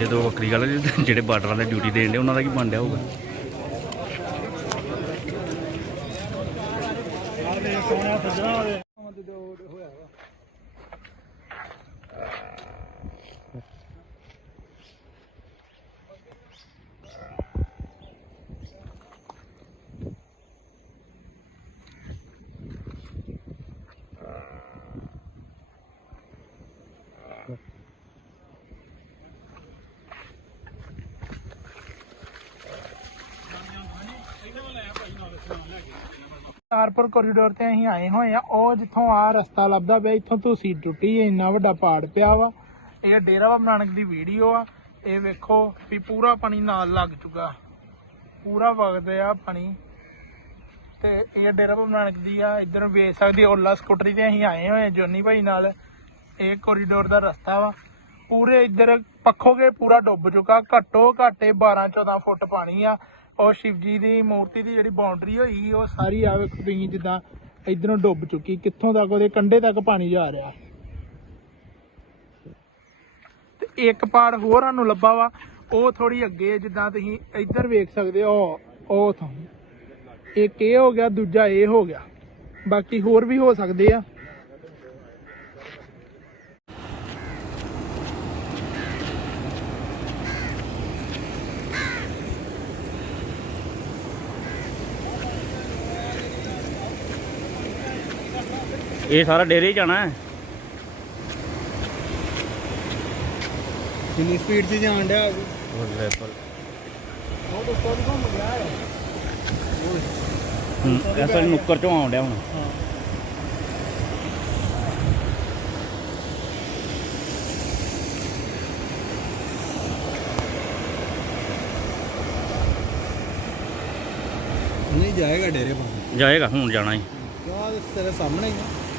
ਇਹ ਤਾਂ ਵੱਖਰੀ ਗੱਲ ਹੈ ਜਿਹੜੇ ਬਾਰਡਰਾਂ ਵਾਲੇ ਡਿਊਟੀ ਦੇਣ ਦੇ, ਉਹਨਾਂ ਦਾ ਕੀ ਬਣ ਰਿਹਾ ਹੋਊਗਾ? ਕਾਰਪੁਰ ਕੋਰੀਡੋਰ ਤੇ ਅਸੀਂ ਆਏ ਹੋਏ ਆ। ਉਹ ਜਿੱਥੋਂ ਆ ਰਸਤਾ ਲੱਭਦਾ ਪਿਆ, ਇੱਥੋਂ ਤੁਸੀਂ ਟੁੱਟੀ ਹੈ ਇੰਨਾ ਵੱਡਾ ਪਹਾੜ ਪਿਆ ਵਾ। ਇਹ ਡੇਰਾ ਬਾਬਾ ਨਾਨਕ ਦੀ ਵੀਡੀਓ ਆ। ਇਹ ਵੇਖੋ ਵੀ ਪੂਰਾ ਪਾਣੀ ਨਾਲ ਲੱਗ ਚੁੱਕਾ। ਪੂਰਾ ਵਗਦਾ ਆ ਪਾਣੀ। ਤੇ ਇਹ ਡੇਰਾ ਬਾਬਾ ਨਾਨਕ ਦੀ ਆ, ਇੱਧਰ ਵੇਚ ਸਕਦੇ ਓਲਾ ਸਕੂਟਰੀ ਤੇ ਅਸੀਂ ਆਏ ਹੋਏ ਜੋਨੀ ਭਾਈ ਨਾਲ। ਇਹ ਕੋਰੀਡੋਰ ਦਾ ਰਸਤਾ ਵਾ। ਪੂਰੇ ਇੱਧਰ ਪੱਖੋਗੇ, ਪੂਰਾ ਡੁੱਬ ਚੁੱਕਾ। ਘੱਟੋ ਘੱਟੇ 12 14 ਫੁੱਟ ਪਾਣੀ ਆ। ਉਹ ਸ਼ਿਵ ਜੀ ਦੀ ਮੂਰਤੀ ਦੀ ਜਿਹੜੀ ਬਾਉਂਡਰੀ ਹੋਈ, ਉਹ ਸਾਰੀ ਆ ਵੇਖੋ ਤੁਸੀਂ ਜਿੱਦਾਂ ਇਧਰੋਂ ਡੁੱਬ ਚੁੱਕੀ, ਕਿੱਥੋਂ ਤੱਕ ਉਹਦੇ ਕੰਢੇ ਤੱਕ ਪਾਣੀ ਜਾ ਰਿਹਾ। ਤੇ ਇੱਕ ਪਾੜ ਹੋਰ ਸਾਨੂੰ ਲੱਭਾ ਵਾ, ਉਹ ਥੋੜੀ ਅੱਗੇ, ਜਿੱਦਾਂ ਤੁਸੀਂ ਇੱਧਰ ਵੇਖ ਸਕਦੇ ਹੋ, ਉਹ- ਉਹ ਥਾਂ ਇੱਕ ਇਹ ਹੋ ਗਿਆ, ਦੂਜਾ ਇਹ ਹੋ ਗਿਆ। ਬਾਕੀ ਹੋਰ ਵੀ ਹੋ ਸਕਦੇ ਆ। ਇਹ ਸਾਰਾ ਡੇਰੇ ਹੀ ਜਾਣਾ ਹੈ। ਕਿੰਨੀ ਸਪੀਡ 'ਚ ਜਾਣ ਡਿਆ ਹੂੰ ਉਹ ਉੱਤੋਂ ਦੀ ਘੁੰਮ ਗਿਆ ਹੈ। ਅਸਲ ਨੁੱਕਰ ਚੋਂ ਆਉਣ ਡਿਆ ਹੁਣ। ਨਹੀਂ ਜਾਏਗਾ ਡੇਰੇ ਪਰ। ਜਾਏਗਾ ਹੁਣ ਜਾਣਾ ਹੀ। ਕਿਉਂ ਤੇਰੇ ਸਾਹਮਣੇ ਹੀ ਆ।